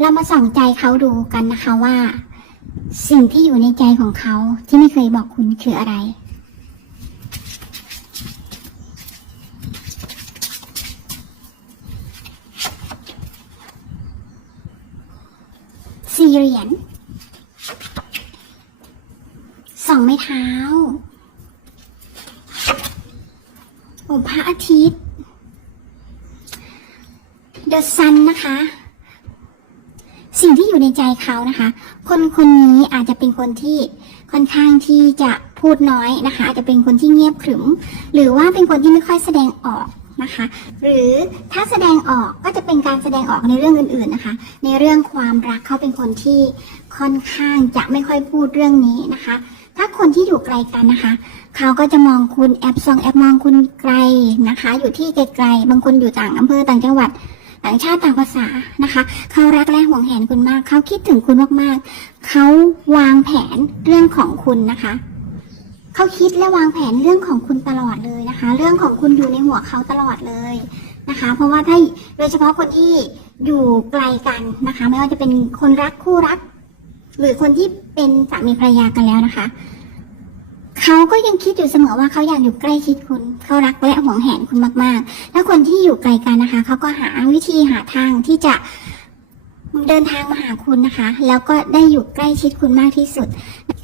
เรามาส่องใจเขาดูกันนะคะว่า สิ่งที่อยู่ในใจของเขาที่ไม่เคยบอกคุณคืออะไรสี่เหรียญสองไม้เท้าโอพระอาทิตย์ The Sun นะคะ สิ่งที่อยู่ในใจเขานะคะ คนคนนี้อาจจะเป็นคนที่ค่อนข้างที่จะพูดน้อยนะคะ อาจจะเป็นคนที่เงียบขรึม หรือว่าเป็นคนที่ไม่ค่อยแสดงออกนะคะ หรือถ้าแสดงออกก็จะเป็นการแสดงออกในเรื่องอื่นๆนะคะ ในเรื่องความรักเขาเป็นคนที่ค่อนข้างจะไม่ค่อยพูดเรื่องนี้นะคะ ถ้าคนที่อยู่ไกลกันนะคะ เขาก็จะมองคุณแอบซองแอบมองคุณไกลนะคะ อยู่ที่ไกลๆบางคนอยู่ต่างอำเภอต่างจังหวัด ต่างชาติต่างภาษานะคะ เขารักและห่วงแหนคุณมาก เขาคิดถึงคุณมากๆ เขาวางแผนเรื่องของคุณนะคะ เขาคิดและวางแผนเรื่องของคุณตลอดเลยนะคะ เรื่องของคุณอยู่ในหัวเขาตลอดเลยนะคะ เพราะว่าถ้าโดยเฉพาะคนที่อยู่ไกลกันนะคะ ไม่ว่าจะเป็นคนรักคู่รัก หรือคนที่เป็นสามีภรรยากันแล้วนะคะ เขาก็ยังคิดอยู่เสมอว่าเขาอยากอยู่ใกล้ชิดคุณ เขารักและห่วงแหนคุณมากๆ แล้วคนที่อยู่ไกลกันนะคะ เขาก็หาวิธีหาทางที่จะเดินทางมาหาคุณนะคะ แล้วก็ได้อยู่ใกล้ชิดคุณมากที่สุด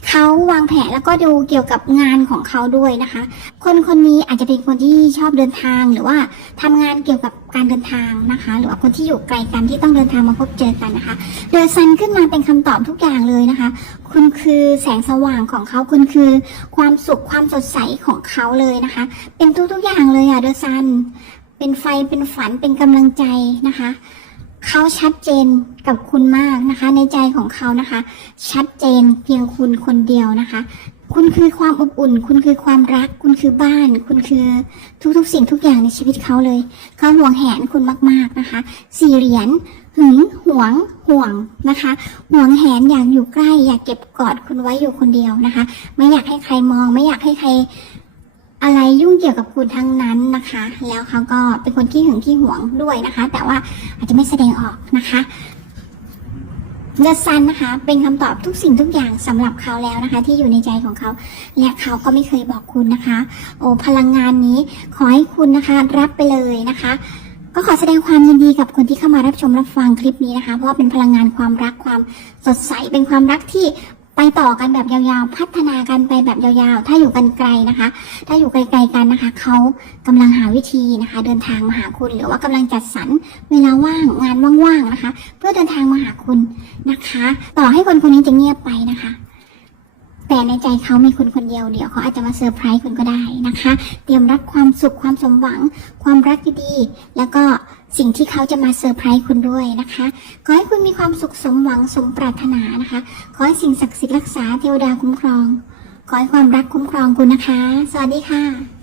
เขาวางแผนแล้วก็ดูเกี่ยวกับงานของเขาด้วยนะคะ คนคนนี้อาจจะเป็นคนที่ชอบเดินทางหรือว่าทำงานเกี่ยวกับการเดินทางนะคะ หรือว่าคนที่อยู่ไกลกันที่ต้องเดินทางมาพบเจอกันนะคะ เดอะซันขึ้นมาเป็นคำตอบทุกอย่างเลยนะคะ คือแสงสว่างของเขาคุณคือ ความสุขความสดใสของเขาเลยนะคะ เป็นทุกๆอย่างเลยอะเดอะซันเป็นไฟเป็นฝันเป็นกำลังใจนะคะ เขาชัดเจนกับคุณมากนะคะ ในใจของเขานะคะ ชัดเจนเพียงคุณคนเดียวนะคะ คุณคือความอบอุ่น คุณคือความรัก คุณคือบ้าน คุณคือทุกๆ สิ่งทุกอย่างในชีวิตเขาเลย เขาห่วงแหนคุณมาก ๆนะคะ สี่เหรียญหึงห่วงห่วงนะคะห่วงแหนอยากอยู่ใกล้ อยากเก็บกอดคุณไว้อยู่คนเดียวนะคะ ไม่อยากให้ใครมอง ไม่อยากให้ใครอะไรยุ่งเกี่ยวกับคุณทั้งนั้นนะคะ แล้วเขาก็เป็นคนขี้หึงขี้หวงด้วยนะคะ แต่ว่าอาจจะไม่แสดงออกนะคะ เดอะซันนะคะเป็นคำตอบทุกสิ่งทุกอย่างสำหรับเขาแล้วนะคะ ที่อยู่ในใจของเขา และเขาก็ไม่เคยบอกคุณนะคะ โอ้พลังงานนี้ขอให้คุณนะคะ รับไปเลยนะคะ ก็ขอแสดงความยินดีกับคนที่เข้ามารับชมรับฟังคลิปนี้นะคะ เพราะว่าเป็นพลังงานความรักความสดใสเป็นความรักที่ ไปต่อกันแบบยาวๆ พัฒนากันไปแบบยาวๆ ถ้าอยู่กันไกลนะคะ ถ้าอยู่ไกลๆกันนะคะ เขากำลังหาวิธีนะคะ เดินทางมาหาคุณ หรือว่ากำลังจัดสรรเวลาว่างงานว่างๆนะคะ เพื่อเดินทางมาหาคุณนะคะ ต่อให้คนคนนี้จะเงียบไปนะคะแต่ในใจเขามีคุณคนเดียวเดี๋ยวเขาอาจจะมาเซอร์ไพรส์คุณก็ได้นะคะ เตรียมรับความสุขความสมหวัง ความรักดีๆแล้วก็ สิ่งที่เขาจะมาเซอร์ไพรส์คุณด้วยนะคะ ขอให้คุณมีความสุขสมหวังสมปรารถนานะคะ ขอให้สิ่งศักดิ์สิทธิ์รักษาเทวดาคุ้มครอง ขอให้ความรักคุ้มครองคุณนะคะ สวัสดีค่ะ